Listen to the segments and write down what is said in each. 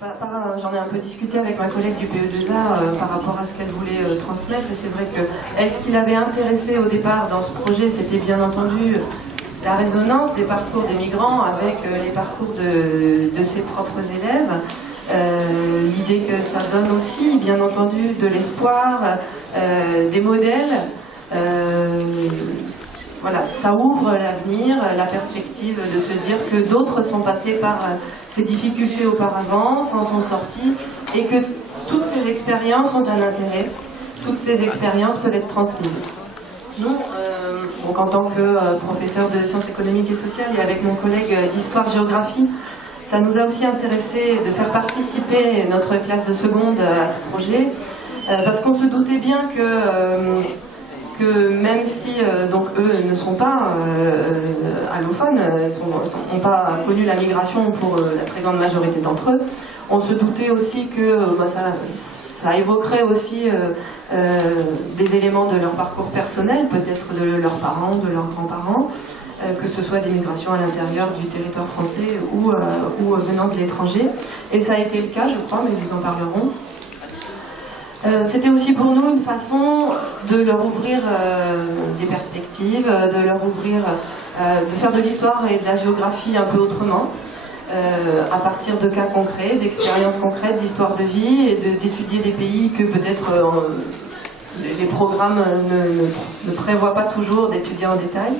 J'en ai un peu discuté avec ma collègue du PE2A par rapport à ce qu'elle voulait transmettre, et c'est vrai que elle, ce qui l'avait intéressé au départ dans ce projet, c'était bien entendu la résonance des parcours des migrants avec les parcours de ses propres élèves. L'idée que ça donne aussi, bien entendu, de l'espoir, des modèles. Voilà, ça ouvre l'avenir, la perspective de se dire que d'autres sont passés par ces difficultés auparavant, s'en sont sortis, et que toutes ces expériences ont un intérêt, toutes ces expériences peuvent être transmises. Nous, donc en tant que professeur de sciences économiques et sociales et avec mon collègue d'histoire-géographie, ça nous a aussi intéressé de faire participer notre classe de seconde à ce projet, parce qu'on se doutait bien que même si donc eux ne sont pas allophones, ils n'ont pas connu la migration pour la très grande majorité d'entre eux, on se doutait aussi que ça évoquerait aussi des éléments de leur parcours personnel, peut-être de leurs parents, de leurs grands-parents, que ce soit des migrations à l'intérieur du territoire français ou venant de l'étranger. Et ça a été le cas, je crois, mais nous en parlerons. C'était aussi pour nous une façon de leur ouvrir des perspectives, de leur ouvrir, de faire de l'histoire et de la géographie un peu autrement, à partir de cas concrets, d'expériences concrètes, d'histoires de vie, et d'étudier des pays que peut-être les programmes ne prévoient pas toujours d'étudier en détail.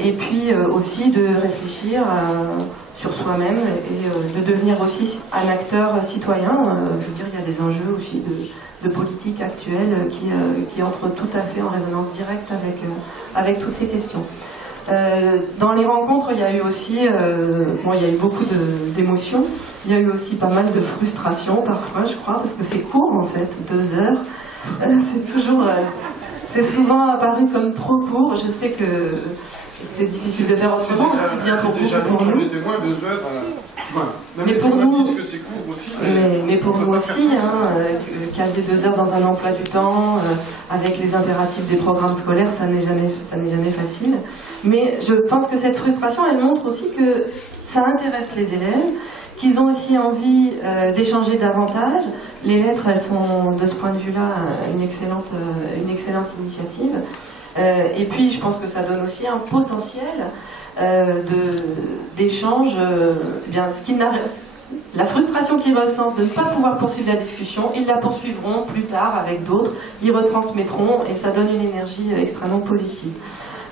Et puis aussi de réfléchir sur soi-même et de devenir aussi un acteur citoyen. Je veux dire, il y a des enjeux aussi de politique actuelle qui entrent tout à fait en résonance directe avec toutes ces questions. Dans les rencontres, il y a eu aussi, il y a eu beaucoup d'émotions, il y a eu aussi pas mal de frustration parfois, je crois, parce que c'est court en fait, 2 heures. C'est souvent apparu comme trop court. Je sais que c'est difficile de faire autrement, aussi bien pour vous que pour nous. Mais pour nous, mais pour nous aussi, caser 2 heures dans un emploi du temps, avec les impératifs des programmes scolaires, ça n'est jamais facile. Mais je pense que cette frustration, elle montre aussi que ça intéresse les élèves, qu'ils ont aussi envie d'échanger davantage. Les lettres, elles sont de ce point de vue-là une excellente initiative. Et puis, je pense que ça donne aussi un potentiel d'échange. La frustration qu'ils ressentent de ne pas pouvoir poursuivre la discussion, ils la poursuivront plus tard avec d'autres, ils retransmettront, et ça donne une énergie extrêmement positive.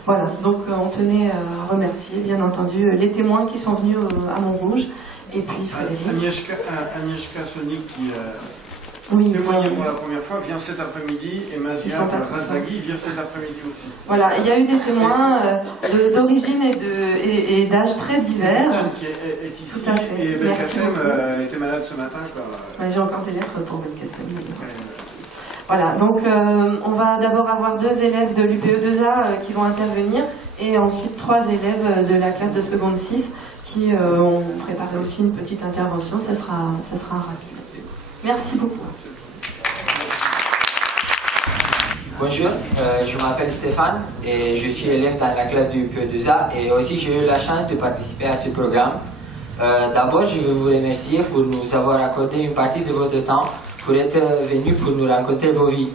Voilà, donc on tenait à remercier, bien entendu, les témoins qui sont venus à Montrouge. Et puis Frédéric. Agnieszka Sonik qui témoignait pour la première fois vient cet après-midi, et Mazia Razagui vient cet après-midi aussi. Voilà, il y a eu des témoins d'origine et d'âge très divers. Qui est ici, et Belkacem était malade ce matin. Ouais, j'ai encore des lettres pour Belkacem. Voilà, donc on va d'abord avoir 2 élèves de l'UPE2A qui vont intervenir, et ensuite 3 élèves de la classe de seconde 6 qui ont préparé aussi une petite intervention. Ça sera rapide. Merci beaucoup. Bonjour, je m'appelle Stéphane et je suis élève dans la classe du PE2A, et aussi j'ai eu la chance de participer à ce programme. D'abord, je veux vous remercier pour nous avoir accordé une partie de votre temps pour être venu pour nous raconter vos vies.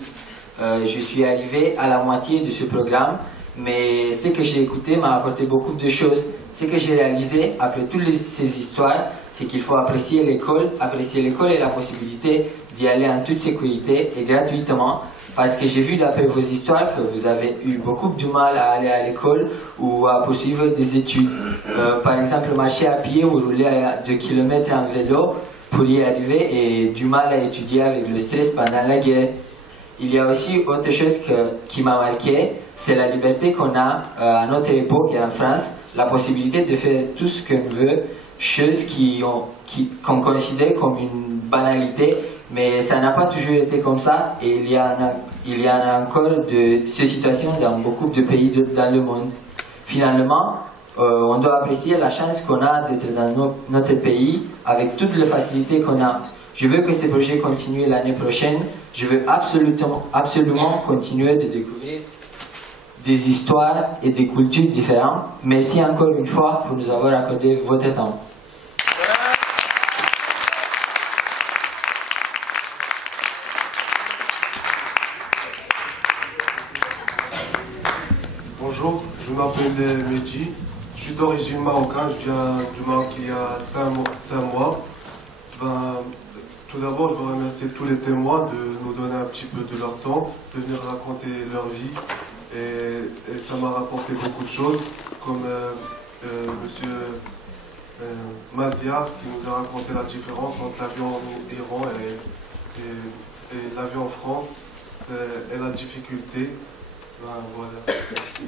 Je suis arrivé à la moitié de ce programme, mais ce que j'ai écouté m'a apporté beaucoup de choses. Ce que j'ai réalisé après toutes ces histoires, c'est qu'il faut apprécier l'école et la possibilité d'y aller en toute sécurité et gratuitement, parce que j'ai vu d'après vos histoires que vous avez eu beaucoup de mal à aller à l'école ou à poursuivre des études. Par exemple, marcher à pied ou rouler à 2 km en vélo pour y arriver, et du mal à étudier avec le stress pendant la guerre. Il y a aussi autre chose qui m'a marqué, c'est la liberté qu'on a à notre époque et en France, la possibilité de faire tout ce qu'on veut, choses qu'on considère comme une banalité, mais ça n'a pas toujours été comme ça, et il y en a encore de ces situations dans beaucoup de pays dans le monde. Finalement, on doit apprécier la chance qu'on a d'être dans notre pays avec toutes les facilités qu'on a. Je veux que ce projet continue l'année prochaine. Je veux absolument continuer de découvrir des histoires et des cultures différentes. Merci encore une fois pour nous avoir accordé votre temps. m'appelle Mehdi. Je suis d'origine marocaine, je viens du Maroc il y a 5 mois. Tout d'abord, je veux remercier tous les témoins de nous donner un petit peu de leur temps, de venir raconter leur vie. Et ça m'a rapporté beaucoup de choses, comme monsieur Maziar qui nous a raconté la différence entre l'avion en Iran et l'avion en France et la difficulté. Voilà, merci.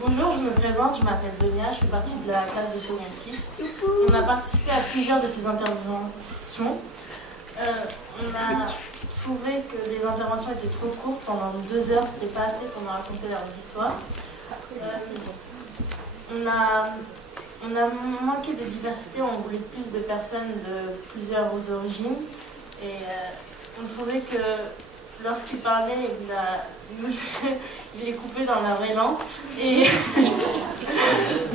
Bonjour, je me présente, je m'appelle Donia, je fais partie de la classe de seconde 6. On a participé à plusieurs de ces interventions. On a trouvé que les interventions étaient trop courtes, pendant 2 heures, c'était pas assez pour nous raconter leurs histoires. On a manqué de diversité, on voulait plus de personnes de plusieurs origines. Et on trouvait que lorsqu'ils parlaient, il les coupait dans leur élan. Et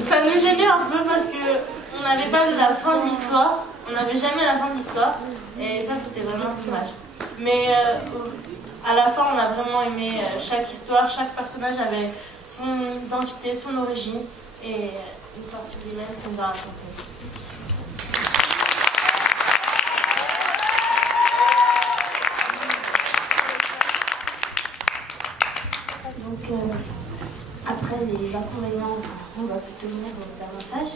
ça nous gênait un peu parce qu'on n'avait pas la fin de l'histoire. On n'avait jamais la fin de l'histoire. Et ça, c'était vraiment dommage. Mais à la fin, on a vraiment aimé chaque histoire. Chaque personnage avait son identité, son origine. Et une partie des mêmes qu'on nous a raconté. Donc, après les inconvénients, on va plutôt venir aux avantages.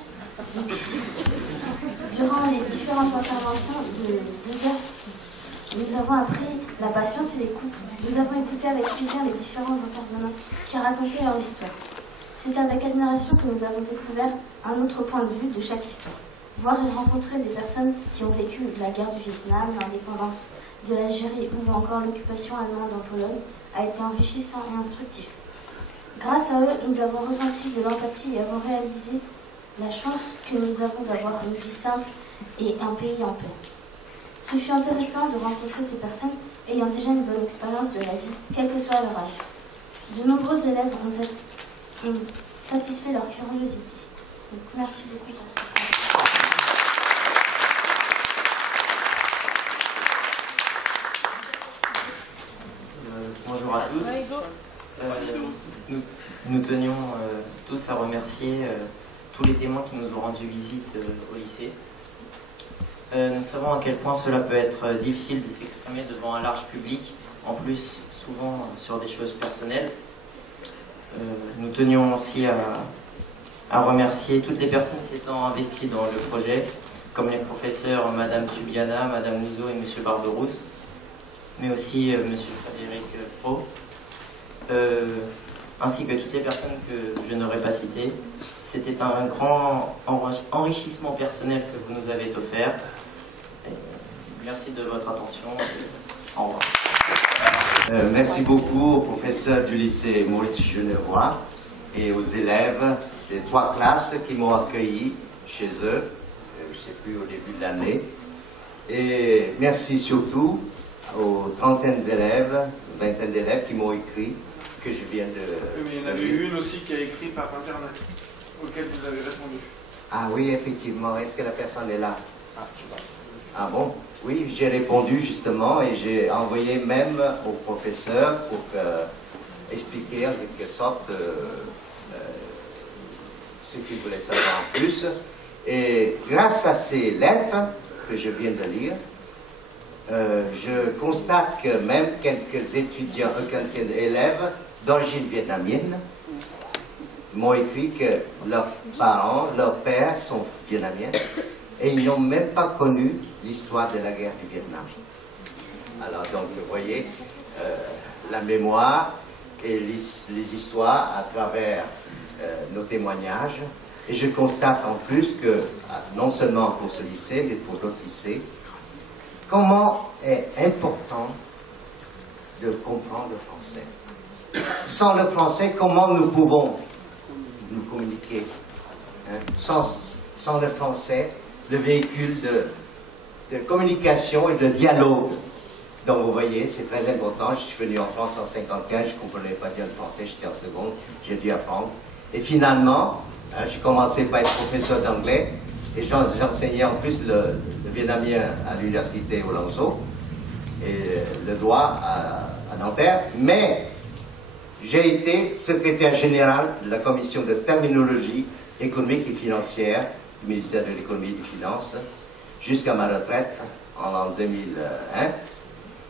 Donc, durant les différentes interventions de 2 heures, nous avons appris la patience et l'écoute. Nous avons écouté avec plaisir les différents intervenants qui racontaient leur histoire. C'est avec admiration que nous avons découvert un autre point de vue de chaque histoire. Voir et rencontrer des personnes qui ont vécu la guerre du Vietnam, l'indépendance de l'Algérie ou encore l'occupation allemande en Pologne a été enrichissant et instructif. Grâce à eux, nous avons ressenti de l'empathie et avons réalisé la chance que nous avons d'avoir une vie simple et un pays en paix. Ce fut intéressant de rencontrer ces personnes ayant déjà une bonne expérience de la vie, quel que soit leur âge. De nombreux élèves ont satisfait leur curiosité. Donc, merci beaucoup pour ce temps. Bonjour à tous. Nous tenions tous à remercier tous les témoins qui nous ont rendu visite au lycée. Nous savons à quel point cela peut être difficile de s'exprimer devant un large public, en plus souvent sur des choses personnelles. Nous tenions aussi à remercier toutes les personnes s'étant investies dans le projet, comme les professeurs Madame Tubiana, Madame Mouzeau et Monsieur Barberousse, mais aussi Monsieur Frédéric Pro, ainsi que toutes les personnes que je n'aurais pas citées. C'était un grand enrichissement personnel que vous nous avez offert. Et merci de votre attention. Au revoir. Merci beaucoup aux professeurs du lycée Maurice Genevois et aux élèves des 3 classes qui m'ont accueilli chez eux, je ne sais plus, au début de l'année. Et merci surtout aux trentaines d'élèves, vingtaine d'élèves qui m'ont écrit, que je viens de... Mais il y en avait une aussi qui a écrit par Internet, auquel vous avez répondu. Ah oui, effectivement. Est-ce que la personne est là? Ah bon? Oui, j'ai répondu justement et j'ai envoyé même au professeur pour expliquer en quelque sorte ce qu'il voulait savoir en plus. Et grâce à ces lettres que je viens de lire, je constate que même quelques étudiants, quelques élèves d'origine vietnamienne m'ont écrit que leurs parents, leurs pères sont vietnamiens et ils n'ont même pas connu l'histoire de la guerre du Vietnam. Alors donc, vous voyez, la mémoire et les histoires à travers nos témoignages. Et je constate en plus que, non seulement pour ce lycée, mais pour d'autres lycées, comment est important de comprendre le français. Sans le français, comment nous pouvons nous communiquer, hein? Sans le français, le véhicule de communication et de dialogue. Donc vous voyez, c'est très important. Je suis venu en France en 1955, je ne comprenais pas bien le français, j'étais en seconde, j'ai dû apprendre. Et finalement, j'ai commencé par être professeur d'anglais et j'enseignais en plus le vietnamien à l'université Olanzo et le droit à Nanterre, mais j'ai été secrétaire général de la commission de terminologie économique et financière du ministère de l'économie et des finances jusqu'à ma retraite en l'an 2001.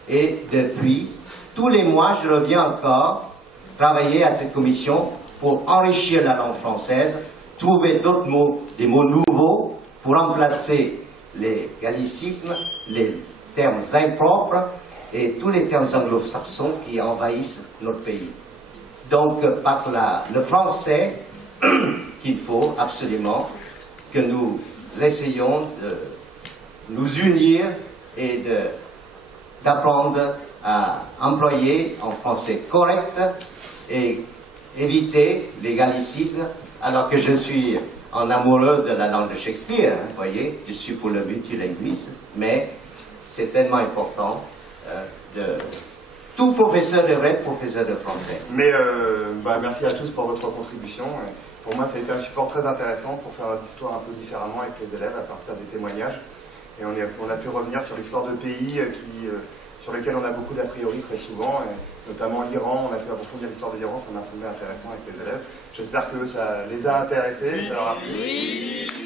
Et depuis, tous les mois, je reviens encore travailler à cette commission pour enrichir la langue française, trouver d'autres mots, des mots nouveaux pour remplacer les gallicismes, les termes impropres et tous les termes anglo-saxons qui envahissent notre pays. Donc, par le français, qu'il faut absolument que nous essayions de nous unir et d'apprendre à employer en français correct et éviter les gallicismes, alors que je suis un amoureux de la langue de Shakespeare, vous voyez, je suis pour le multilinguisme, mais c'est tellement important de tout professeur devrait être professeur de français. Mais merci à tous pour votre contribution. Pour moi, ça a été un support très intéressant pour faire l'histoire un peu différemment avec les élèves à partir des témoignages. Et on a pu revenir sur l'histoire de pays sur lesquels on a beaucoup d'a priori très souvent, et notamment l'Iran. On a pu approfondir l'histoire de l'Iran, ça m'a semblé intéressant avec les élèves. J'espère que ça les a intéressés, ça leur a plu.